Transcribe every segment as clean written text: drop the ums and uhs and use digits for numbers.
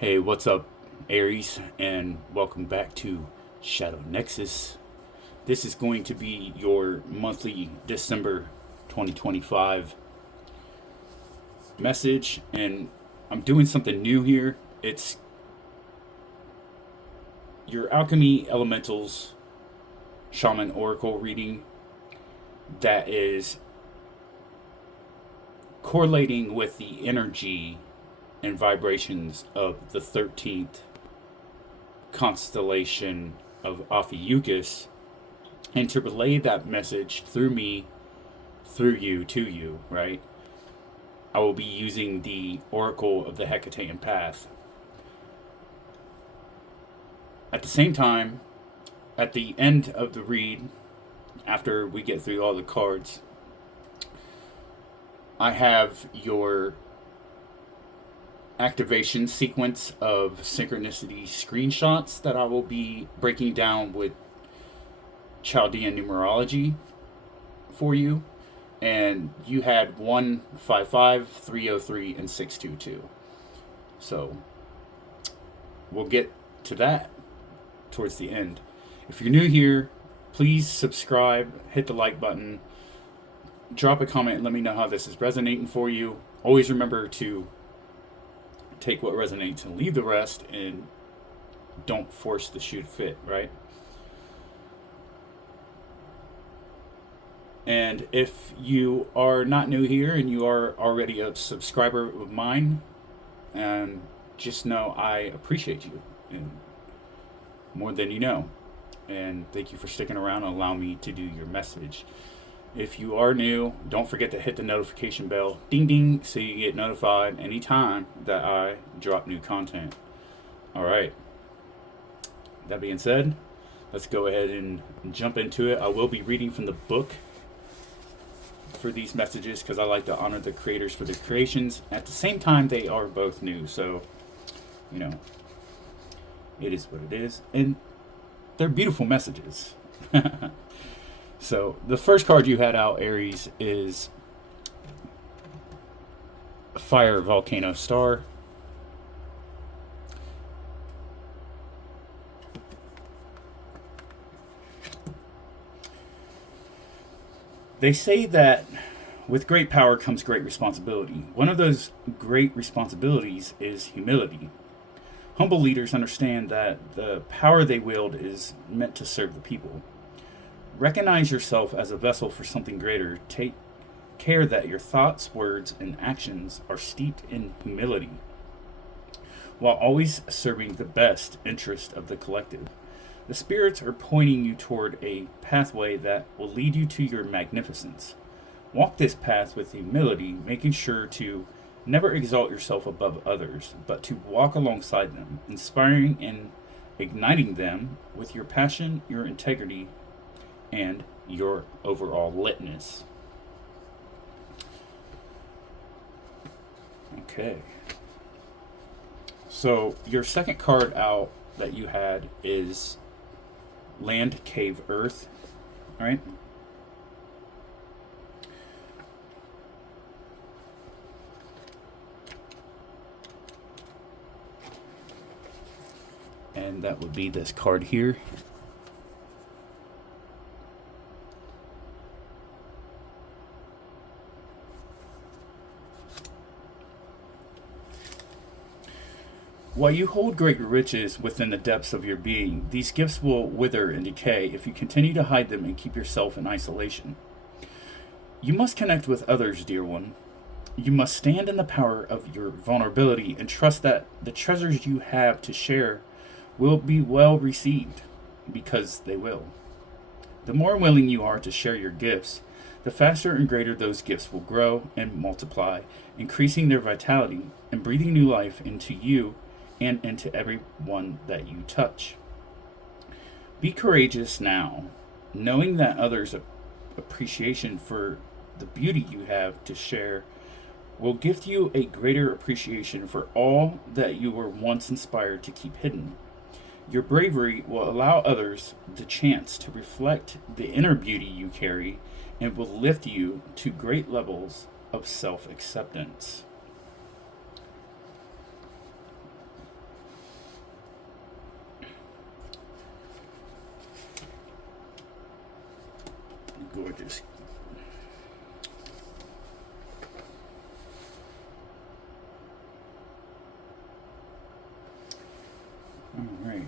Hey, what's up, Aries, and welcome back to Shadow Nexus. This is going to be your monthly December 2025 message, and I'm doing something new here. It's your Alchemy Elementals Shaman Oracle reading that is correlating with the energy and vibrations of the 13th constellation of Ophiuchus, and to relay that message through me, through you, to you, right? I will be using the Oracle of the Hekatean Path. At the same time, at the end of the read, after we get through all the cards, I have your activation sequence of synchronicity screenshots that I will be breaking down with Chaldean Numerology for you. And you had 155, 303, and 622. So we'll get to that towards the end. If you're new here, please subscribe, hit the like button, drop a comment, and let me know how this is resonating for you. Always remember to take what resonates and leave the rest, and don't force the shoe to fit, right? And if you are not new here and you are already a subscriber of mine, just know I appreciate you, and more than you know. And thank you for sticking around and allow me to do your message. If you are new, don't forget to hit the notification bell, ding ding, so you get notified anytime that I drop new content. All right. That being said, let's go ahead and jump into it. I will be reading from the book for these messages because I like to honor the creators for their creations. At the same time, they are both new, so, it is what it is. And they're beautiful messages. So the first card you had out, Aries, is Fire Volcano Star. They say that with great power comes great responsibility. One of those great responsibilities is humility. Humble leaders understand that the power they wield is meant to serve the people. Recognize yourself as a vessel for something greater. Take care that your thoughts, words, and actions are steeped in humility, while always serving the best interest of the collective. The spirits are pointing you toward a pathway that will lead you to your magnificence. Walk this path with humility, making sure to never exalt yourself above others, but to walk alongside them, inspiring and igniting them with your passion, your integrity, and your overall litness. Okay. So your second card out that you had is Land, Cave, Earth. All right. And that would be this card here. While you hold great riches within the depths of your being, these gifts will wither and decay if you continue to hide them and keep yourself in isolation. You must connect with others, dear one. You must stand in the power of your vulnerability and trust that the treasures you have to share will be well received, because they will. The more willing you are to share your gifts, the faster and greater those gifts will grow and multiply, increasing their vitality and breathing new life into you and into everyone that you touch. Be courageous now, knowing that others' appreciation for the beauty you have to share will gift you a greater appreciation for all that you were once inspired to keep hidden. Your bravery will allow others the chance to reflect the inner beauty you carry and will lift you to great levels of self-acceptance.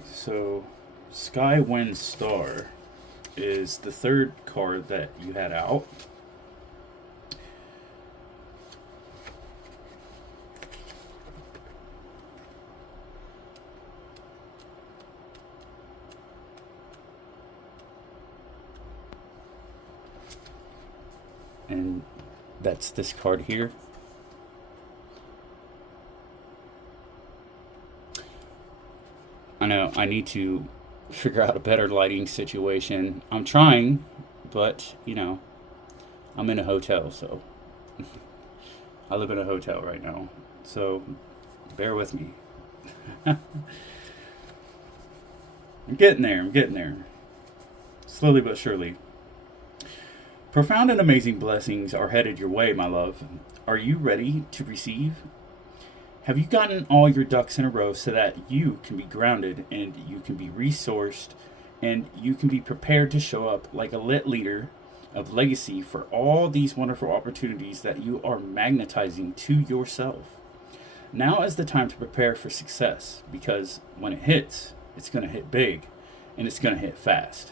so Sky, Wind, Star is the third card that you had out. And that's this card here. I know I need to figure out a better lighting situation. I'm trying, but you know, I'm in a hotel, so I live in a hotel right now. So bear with me. I'm getting there. I'm getting there. Slowly but surely. Profound and amazing blessings are headed your way, my love. Are you ready to receive? Have you gotten all your ducks in a row so that you can be grounded and you can be resourced and you can be prepared to show up like a lit leader of legacy for all these wonderful opportunities that you are magnetizing to yourself? Now is the time to prepare for success, because when it hits, it's going to hit big and it's going to hit fast.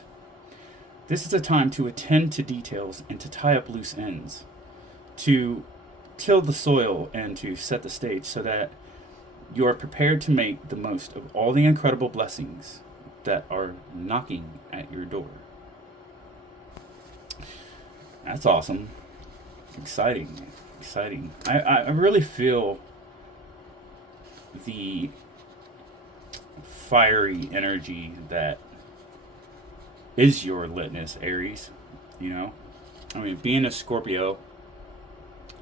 This is a time to attend to details and to tie up loose ends, to till the soil and to set the stage so that you are prepared to make the most of all the incredible blessings that are knocking at your door. That's awesome. Exciting. Exciting. I really feel the fiery energy that is your litness, Aries. You know? I mean, being a Scorpio,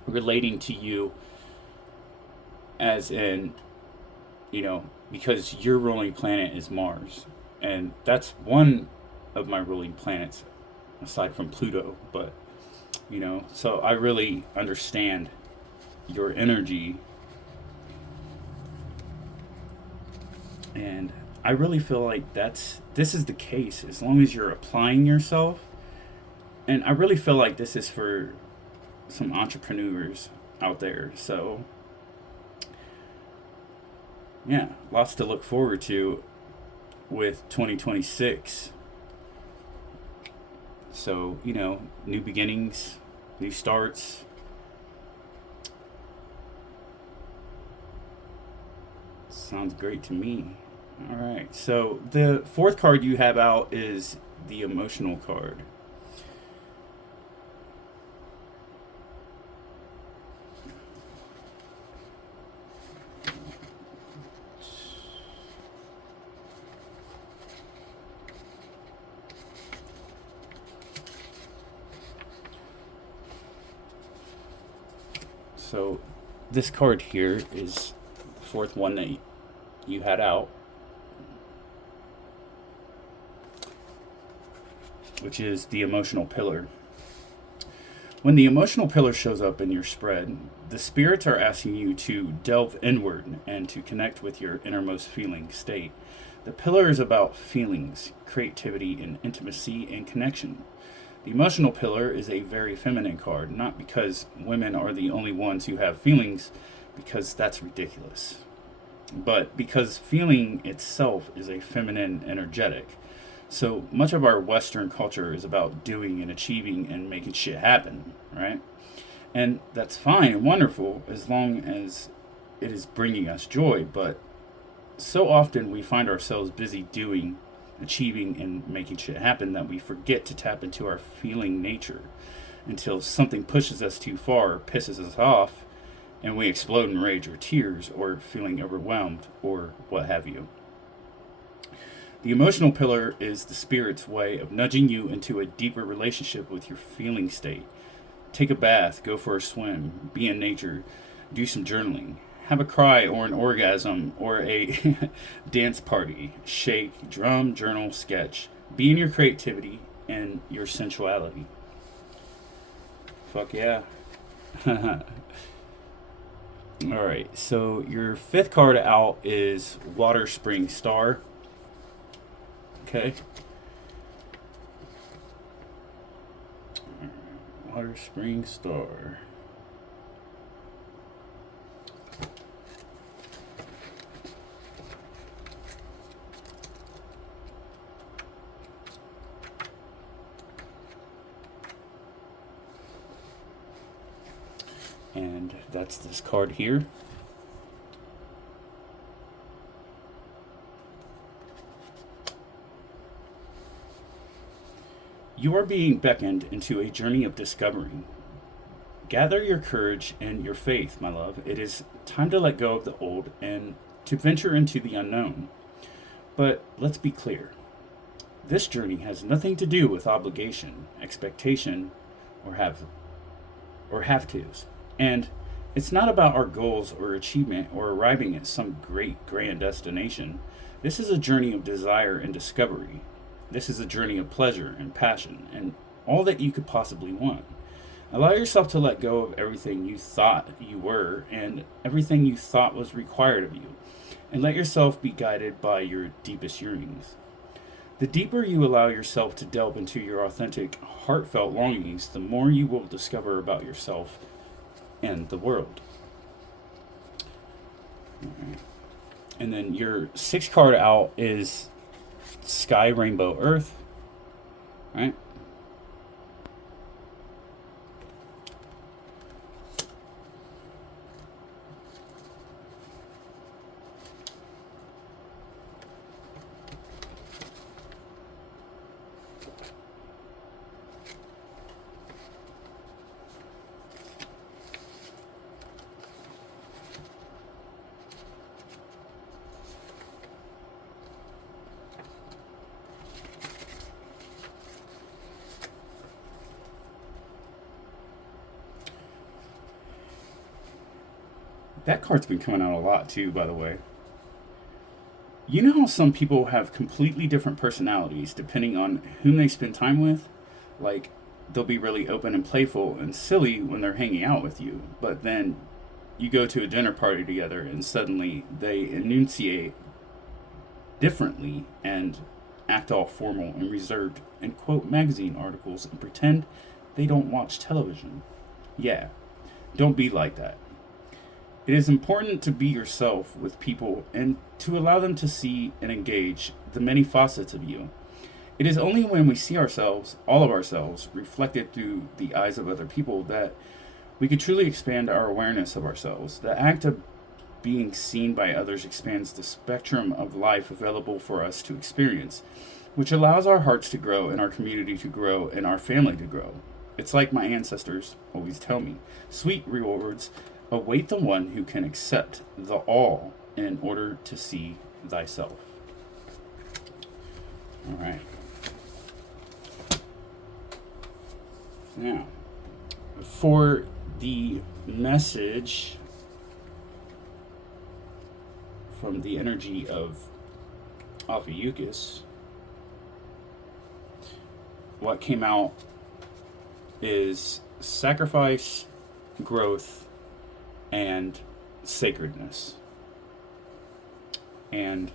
relating to you as in, you know, because your ruling planet is Mars, and that's one of my ruling planets aside from Pluto. But you know, so I really understand your energy, and I really feel like this is the case as long as you're applying yourself. And I really feel like this is for some entrepreneurs out there. So yeah, lots to look forward to with 2026. So, you know, new beginnings, new starts. Sounds great to me. All right. So the fourth card you have out is the emotional card. So this card here is the fourth one that you had out, which is the emotional pillar. When the emotional pillar shows up in your spread, the spirits are asking you to delve inward and to connect with your innermost feeling state. The pillar is about feelings, creativity, and intimacy and connection. The emotional pillar is a very feminine card, not because women are the only ones who have feelings, because that's ridiculous, but because feeling itself is a feminine energetic. So much of our Western culture is about doing and achieving and making shit happen, right? And that's fine and wonderful as long as it is bringing us joy, but so often we find ourselves busy doing, achieving, and making shit happen that we forget to tap into our feeling nature until something pushes us too far or pisses us off and we explode in rage or tears or feeling overwhelmed or what have you. The emotional pillar is the spirit's way of nudging you into a deeper relationship with your feeling state. Take a bath, go for a swim, be in nature, do some journaling, have a cry or an orgasm or a dance party, shake, drum, journal, sketch. Be in your creativity and your sensuality. Fuck yeah. Alright, so your fifth card out is Water Spring Star. Okay. Water Spring Star. That's this card here. You are being beckoned into a journey of discovery. Gather your courage and your faith, my love. It is time to let go of the old and to venture into the unknown. But let's be clear. This journey has nothing to do with obligation, expectation, or have-tos. And it's not about our goals or achievement or arriving at some great grand destination. This is a journey of desire and discovery. This is a journey of pleasure and passion and all that you could possibly want. Allow yourself to let go of everything you thought you were and everything you thought was required of you, and let yourself be guided by your deepest yearnings. The deeper you allow yourself to delve into your authentic, heartfelt longings, the more you will discover about yourself and the world. And then your sixth card out is Sky, Rainbow, Earth. Right? That card's been coming out a lot too, by the way. You know how some people have completely different personalities depending on whom they spend time with? Like, they'll be really open and playful and silly when they're hanging out with you, but then you go to a dinner party together and suddenly they enunciate differently and act all formal and reserved and quote magazine articles and pretend they don't watch television. Yeah, don't be like that. It is important to be yourself with people and to allow them to see and engage the many facets of you. It is only when we see ourselves, all of ourselves, reflected through the eyes of other people that we can truly expand our awareness of ourselves. The act of being seen by others expands the spectrum of life available for us to experience, which allows our hearts to grow and our community to grow and our family to grow. It's like my ancestors always tell me, sweet rewards await the one who can accept the all in order to see thyself. All right. Now, for the message from the energy of Ophiuchus, what came out is sacrifice, growth, and sacredness. And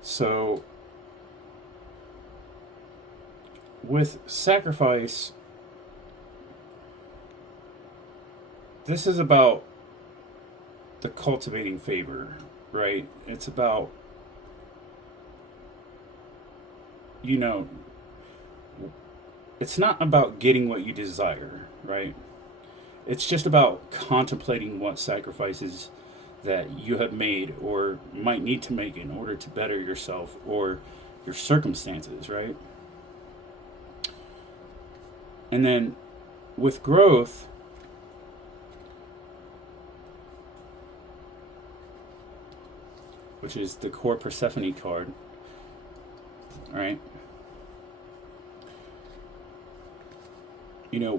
so with sacrifice, this is about the cultivating favor, right? It's about, it's not about getting what you desire, right? It's just about contemplating what sacrifices that you have made or might need to make in order to better yourself or your circumstances, right? And then with growth, which is the core Persephone card, right?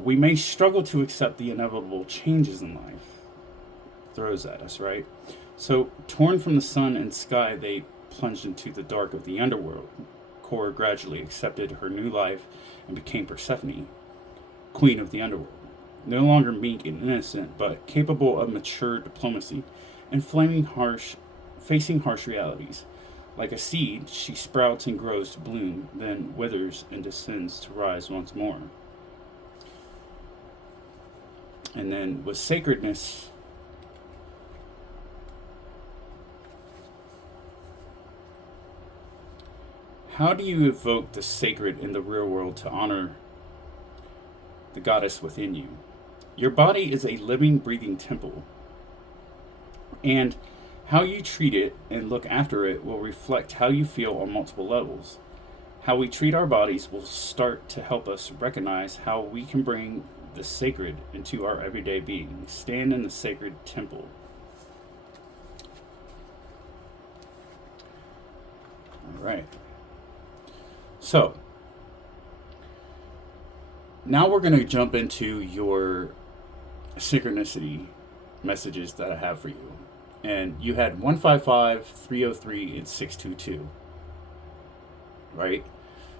We may struggle to accept the inevitable changes in life throws at us, right? So, torn from the sun and sky, they plunged into the dark of the underworld. Cora gradually accepted her new life and became Persephone, queen of the underworld. No longer meek and innocent, but capable of mature diplomacy and facing harsh realities. Like a seed, she sprouts and grows to bloom, then withers and descends to rise once more. And then with sacredness, how do you evoke the sacred in the real world to honor the goddess within you? Your body is a living, breathing temple, and how you treat it and look after it will reflect how you feel on multiple levels. How we treat our bodies will start to help us recognize how we can bring the sacred into our everyday being. Stand in the sacred temple. All right. So, now we're going to jump into your synchronicity messages that I have for you. And you had 155, 303, and 622. Right?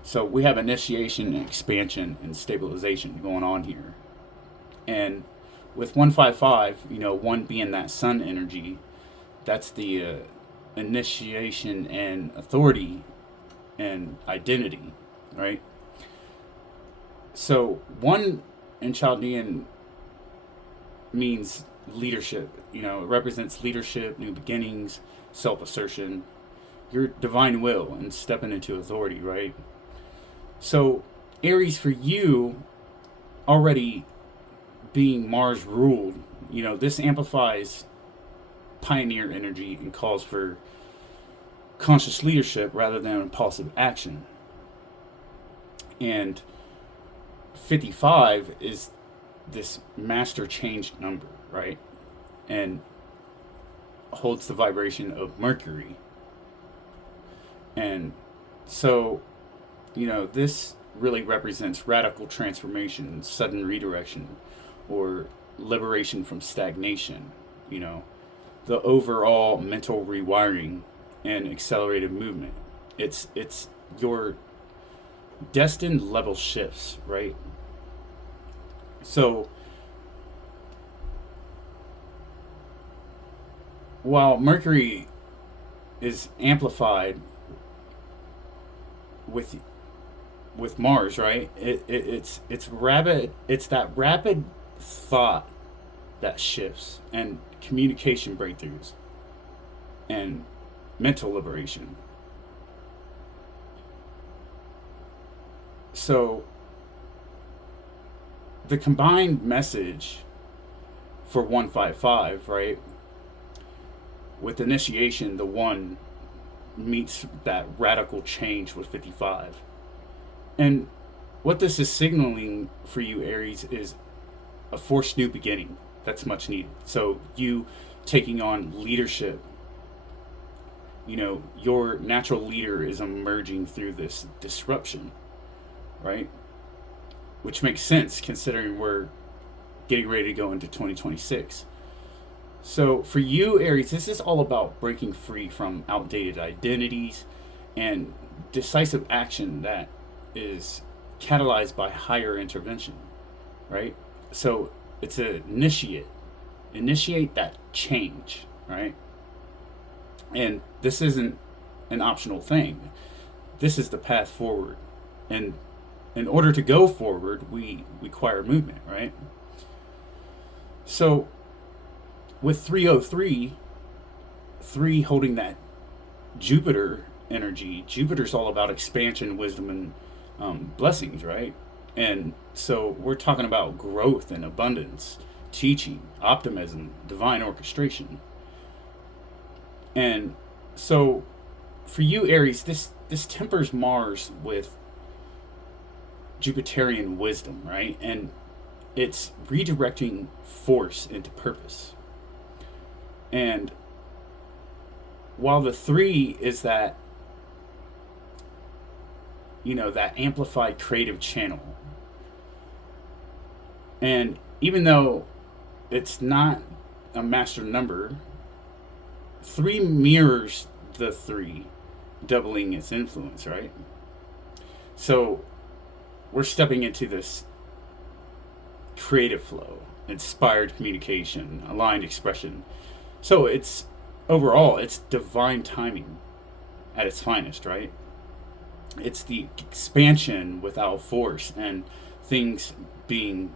So we have initiation, expansion, and stabilization going on here. And with 155, 1 being that sun energy, that's the initiation and authority and identity, right? So 1 in Chaldean means leadership. It represents leadership, new beginnings, self-assertion, your divine will, and stepping into authority, right? So Aries, for you, already being Mars ruled, this amplifies pioneer energy and calls for conscious leadership rather than impulsive action. And 55 is this master change number, right? And holds the vibration of Mercury. And so, this really represents radical transformation, sudden redirection, or liberation from stagnation, the overall mental rewiring and accelerated movement. It's your destined level shifts, right? So while Mercury is amplified with Mars, right? It's rapid. It's that rapid thought that shifts, and communication breakthroughs, and mental liberation. So the combined message for 155, right? With initiation, the 1 meets that radical change with 55. And what this is signaling for you, Aries, is a forced new beginning that's much needed. So you taking on leadership, your natural leader is emerging through this disruption, right? Which makes sense considering we're getting ready to go into 2026. So for you, Aries, this is all about breaking free from outdated identities and decisive action that is catalyzed by higher intervention, right? So it's a initiate that change, right? And this isn't an optional thing. This is the path forward. And in order to go forward, we require movement, right? So with 303, 3 holding that Jupiter energy, Jupiter's all about expansion, wisdom, and blessings, right? And so we're talking about growth and abundance, teaching, optimism, divine orchestration. And so for you, Aries, this tempers Mars with Jupiterian wisdom, right? And it's redirecting force into purpose. And while the 3 is that, that amplified creative channel. And even though it's not a master number, 3 mirrors the 3, doubling its influence, right? So we're stepping into this creative flow, inspired communication, aligned expression. So it's overall, it's divine timing at its finest, right? It's the expansion without force, and things begin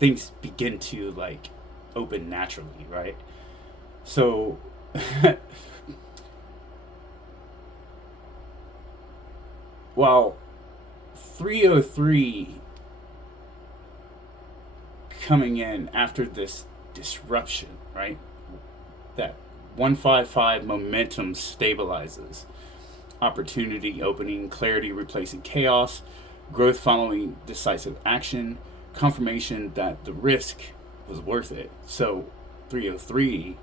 to like open naturally, right? So while 303 coming in after this disruption, right? That 155 momentum stabilizes. Opportunity opening, clarity replacing chaos, growth following decisive action, confirmation that the risk was worth it. So 303,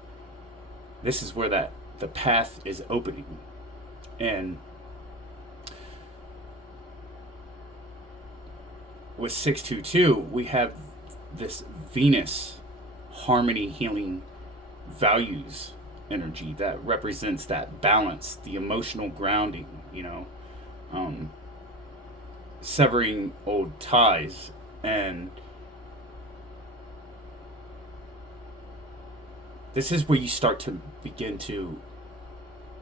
this is where the path is opening. And with 622, we have this Venus harmony healing values energy that represents that balance, the emotional grounding, severing old ties, and this is where you start to begin to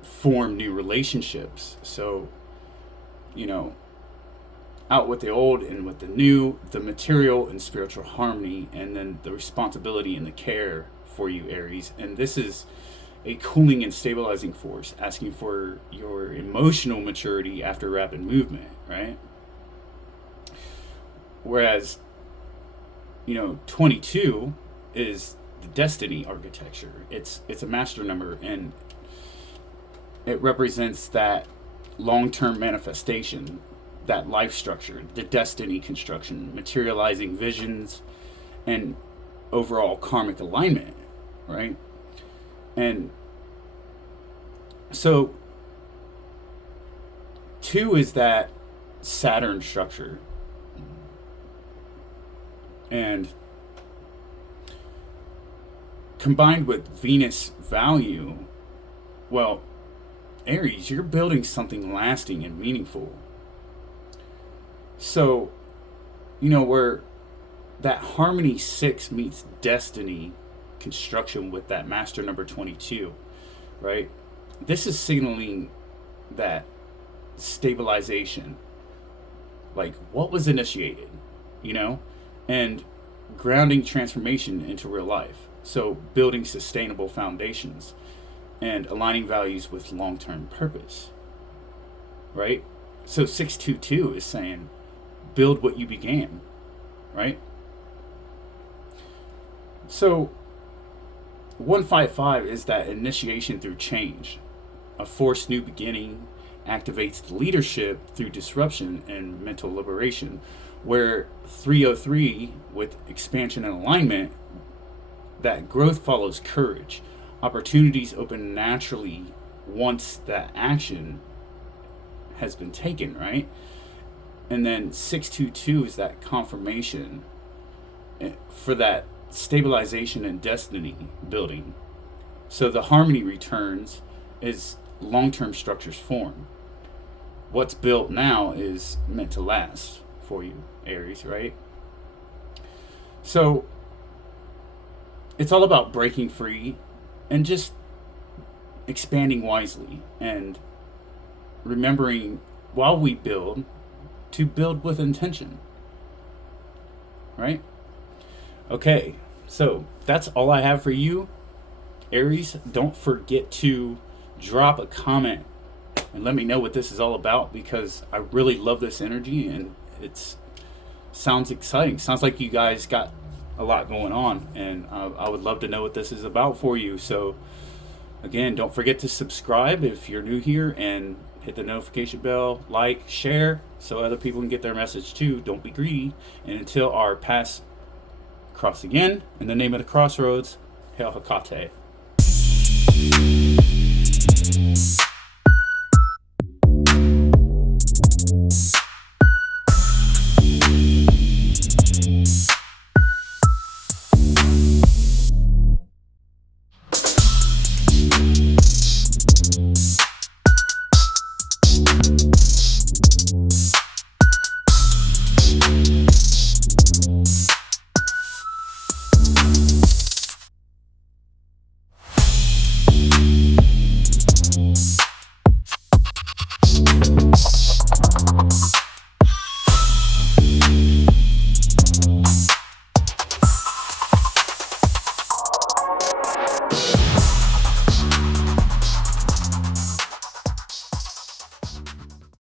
form new relationships. So, out with the old and with the new, the material and spiritual harmony, and then the responsibility and the care for you, Aries. And this is a cooling and stabilizing force, asking for your emotional maturity after rapid movement, right? Whereas, 22 is the destiny architecture. It's a master number, and it represents that long-term manifestation, that life structure, the destiny construction, materializing visions, and overall karmic alignment, right? And so 2 is that Saturn structure. And combined with Venus value, well, Aries, you're building something lasting and meaningful. So, where that harmony 6 meets destiny construction with that master number 22, right? This is signaling that stabilization, like what was initiated, and grounding transformation into real life. So building sustainable foundations and aligning values with long-term purpose, right? So 622 is saying build what you began, right? So 155 is that initiation through change. A forced new beginning activates the leadership through disruption and mental liberation, where 303 with expansion and alignment, that growth follows courage. Opportunities open naturally once that action has been taken, right? And then 622 is that confirmation for that stabilization and destiny building. So the harmony returns as long-term structures form. What's built now is meant to last for you, Aries, right? So it's all about breaking free and just expanding wisely, and remembering while we build to build with intention, right? Okay, so that's all I have for you, Aries. Don't forget to drop a comment and let me know what this is all about, because I really love this energy and it sounds exciting. Sounds like you guys got a lot going on, and I would love to know what this is about for you. So again, don't forget to subscribe if you're new here, and hit the notification bell, like, share, so other people can get their message too. Don't be greedy. And until our paths cross again, in the name of the Crossroads, hail Hekate.